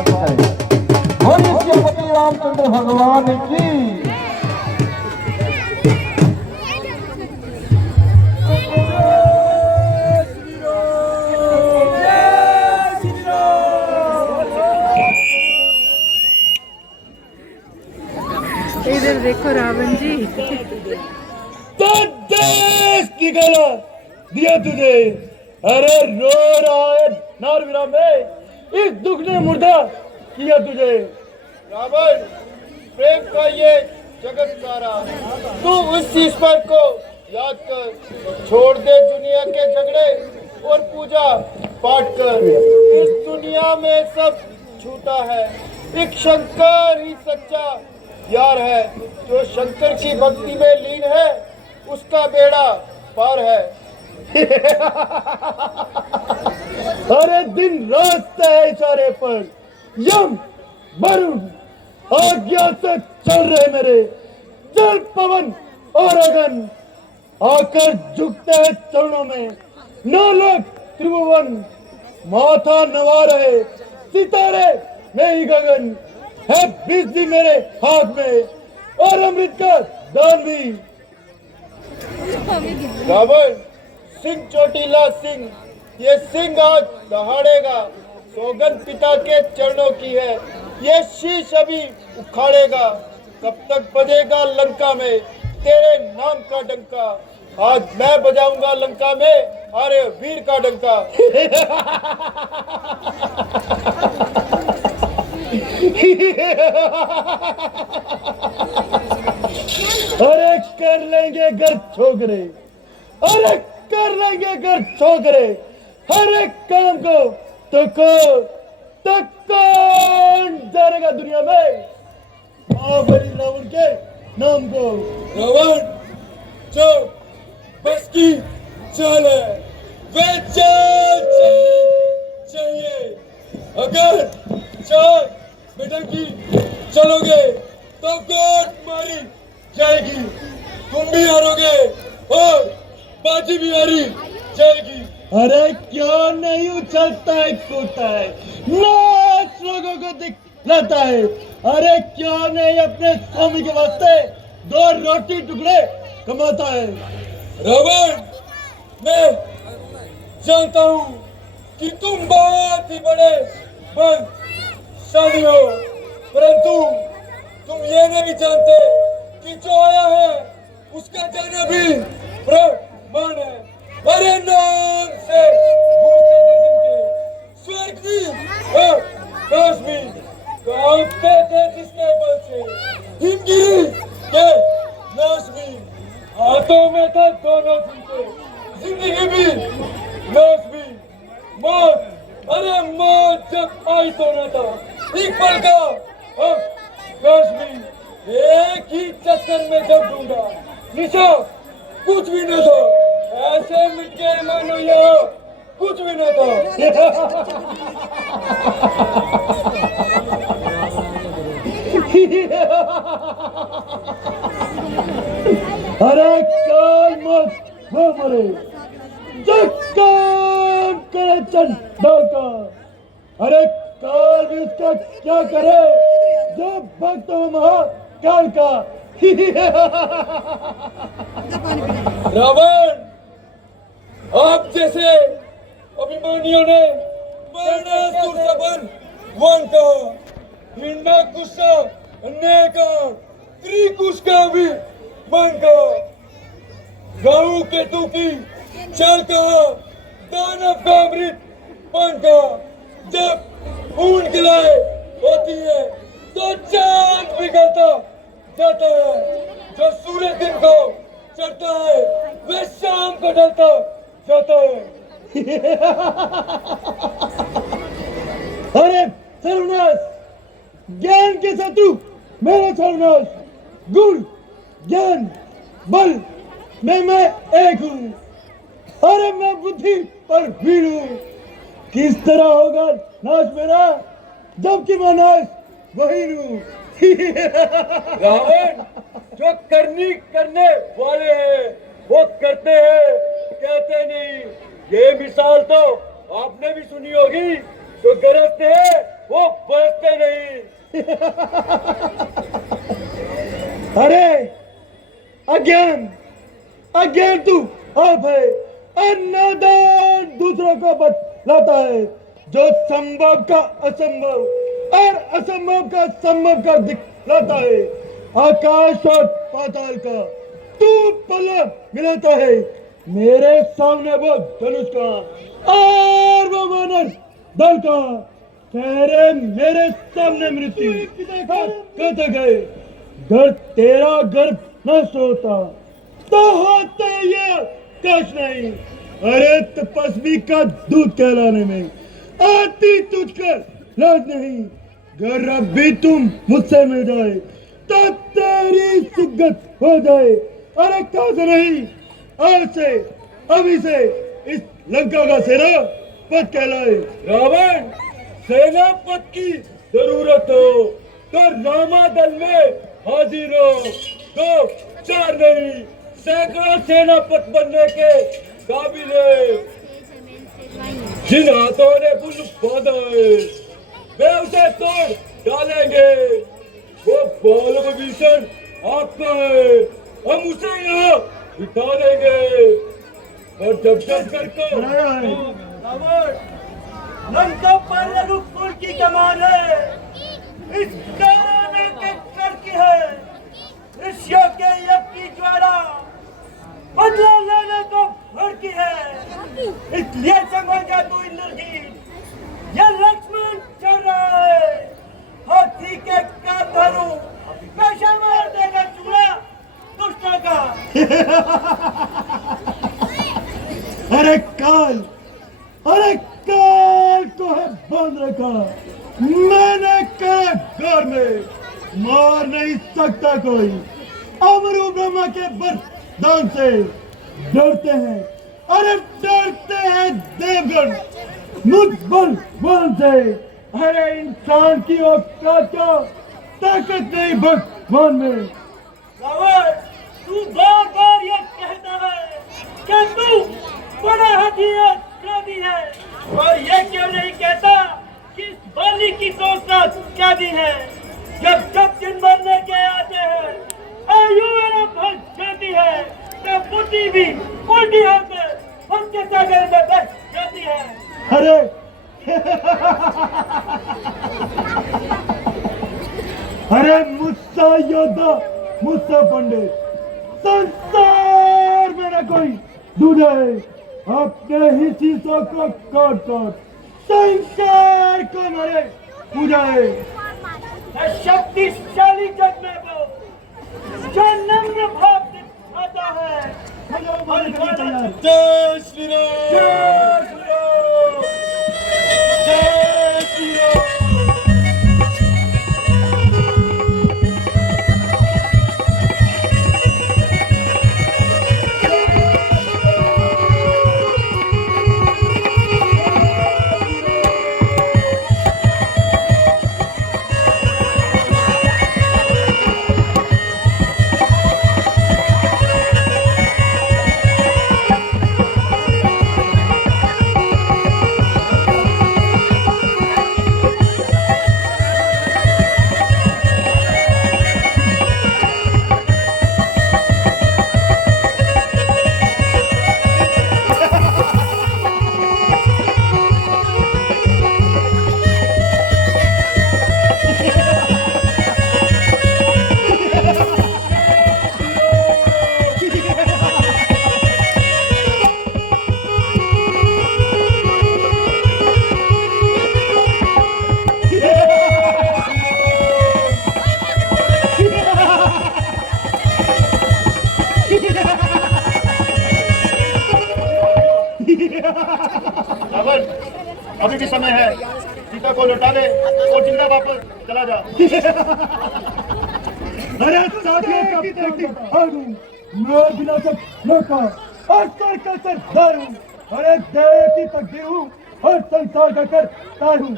बात है। बोलिए श्री रामचंद्र भगवान की। इधर देखो रावण जी। तो देश की गला दिया तुझे, अरे रो रहा है नार विराम में, इस दुख ने मुर्दा किया तुझे। रावण, प्रेम का ये जगत सारा, तू उस ईश्वर को याद कर, छोड़ दे दुनिया के झगड़े और पूजा पाठ कर। इस दुनिया में सब झूठा है, एक शंकर ही सच्चा यार है। जो शंकर की भक्ति में लीन है, उसका बेड़ा पार है। अरे दिन रात है इशारे पर, यम वरुण आज्ञा से चल रहे मेरे, जल पवन और अगन आकर झुकते हैं चरणों में। नौ लोक त्रिभुवन माथा नवा रहे, सितारे में ही गगन है, बिजली मेरे हाथ में और अमृत का दान भी। रावण, सिंह चोटीला सिंह, ये सिंह आज दहाड़ेगा। सौगंध पिता के चरणों की है, ये शीश अभी उखाड़ेगा। कब तक बजेगा लंका में तेरे नाम का डंका? आज मैं बजाऊंगा लंका में अरे वीर का डंका। अरे कर लेंगे घर छोकरे, अरे कर लेंगे घर छोकरे, हर एक काम को तो कौन जानेगा दुनिया में महाबली रावण के नाम को। रावण जो बस की चाल है, वे चाल चाहिए। अगर चाल बेटा की चलोगे तो गोद मारी जाएगी, तुम भी हारोगे और बाजी भी हारी जाएगी। अरे क्यों नहीं उछलता है कूदता है, नाच लोगों को दिखलाता है। अरे क्यों नहीं अपने स्वामी के वास्ते दो रोटी टुकड़े कमाता है। रावण, मैं जानता हूँ कि तुम बहुत ही बड़े बलशाली हो, परंतु तुम ये नहीं जानते कि जो आया है उसका जाना भी प्रमाण है। अरे नाम से गूंजते थे जिनके, स्वर्ग भी और देश भी कांपते थे जिसके बल से, हिमगिरी के नाश भी हाथों में था दोनों जिनके। जिंदगी भी नाश भी मौत, अरे मौत जब आई तो न था एक पल का नाश भी। एक ही चक्कर में जब ढूंढा निशा कुछ भी न था, ऐसे मिट गए मानो यहाँ कुछ भी न था। अरे काल मत वो मरे, जो काम करे चंडाल का। अरे काल भी उसका क्या करे, जो भक्त हो महाकाल का। रावण, आप जैसे अभिमानियों ने वर्णासुर सबन वन का, हिरण्यकुश का, अन्याय का, त्रिकुश का भी मन का, राहु केतु की चल का, दानव का अमृत पान का। जब खून गिलाए होती है तो चांद बिगड़ता जाता है, जो सूरज दिन को चढ़ता है वह शाम को ढलता जाता है। अरे सर्वनाश, ज्ञान के शत्रु मेरा सर्वनाश, गुण ज्ञान बल में मैं एक हूँ। अरे मैं बुद्धि पर वीर हूँ। किस तरह होगा नाश मेरा, जबकि मैं नाश वही हूँ। रावण, जो करने वाले हैं वो करते हैं, कहते नहीं। ये मिसाल तो आपने भी सुनी होगी, जो गरजते हैं वो बचते नहीं। अरे अज्ञान, अज्ञान तू आप है, अन्नादान दूसरों को बतलाता है, जो संभव का असंभव और असंभव का संभव कर दिखलाता है। आकाश और पाताल का तू पल्ला मिलाता है, मेरे सामने वो धनुष का और वो वानर दल का, तेरे मेरे सामने मृत्यु कहते गए। घर तेरा गर्भ न सोता तो होते ये कष्ट नहीं। अरे तपस्वी का दूध कहलाने में आती तुझको लाज नहीं। घर अब भी तुम मुझसे मिल जाए तो तेरी सुगत हो जाए। अरे कहा से नहीं, आज से अभी से इस लंका का सेनापति कहलाए। रावण सेनापति की जरूरत हो तो रामा दल में हाजिर हो। 2 4 नहीं, सैकड़ों सेनापति बनने के काबिल है। जिन हाथों ने पुल बांधा है वे उसे तोड़ डालेंगे। वो बाल विभीषण आपका है, हम उसे यहाँ बिठा देंगे। और जब करके लंका पर रुकपुर की कमान है, इस कमान में कर की है। ऋषियों के यज्ञ की ज्वाला बदला लेने को भड़की है। इसलिए समझ जा तू इंद्रजीत, ये लक्ष्मण चल रहा है। हाथी के कान धरू पैसा मार देगा चूड़ा दुष्टों का। अरे काल को है बांध रखा, मैंने कहा घर में मार नहीं सकता कोई। अमरू ब्रह्मा के वरदान से डरते हैं, अरे डरते हैं देवगण मुझ बलवान से। अरे इंसान की औकात का ताकत नहीं भगवान में। रावण तू बार बार ये कहता है कि तू बड़ा हथियारी है, और ये क्यों नहीं कहता कि इस बाली की सोचना क्या दी है। जब जब दिन मरने के आते हैं आयु मेरा फल जाती है, तब बुद्धि भी उल्टी होकर उनके सागर में बच जाती है। अरे अरे मुझसा योद्धा, मुझसा पंडित संसार में न कोई दूल्हा है। अपने ही शीशों को काट संसार को मरे पूजा है। शक्तिशाली जग में वो जो नम्र भाव दिखाता है। जय श्री राम, जय श्री राम। रावण अभी भी समय है, सीता को लौटा दे और जिंदा वापस चला जा। अरे साथियों मैं विनाशक लौटा और सर का सरदार हूँ। अरे देव की तकदीर हूँ और संसार का करतार हूँ।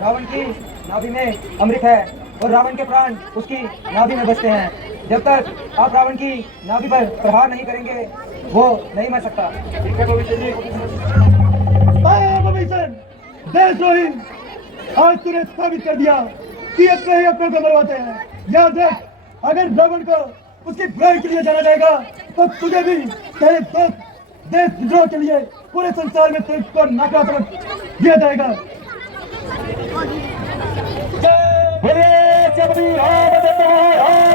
रावण की नाभि में अमृत है और रावण के प्राण उसकी नाभि में बसते हैं। जब तक आप रावण की नाभि पर प्रहार नहीं करेंगे वो नहीं मर सकता। विभीषण, देशद्रोही, आज तूने साबित कर दिया कि अपने ही अपनों को मरवाते हैं। याद रख, अगर रावण को उसकी बुराई के लिए जाना जाएगा तो तुझे भी तेरे देशद्रोह के लिए पूरे संसार में तुझको नकारात्मक दिया जाएगा। बोले जब भी राम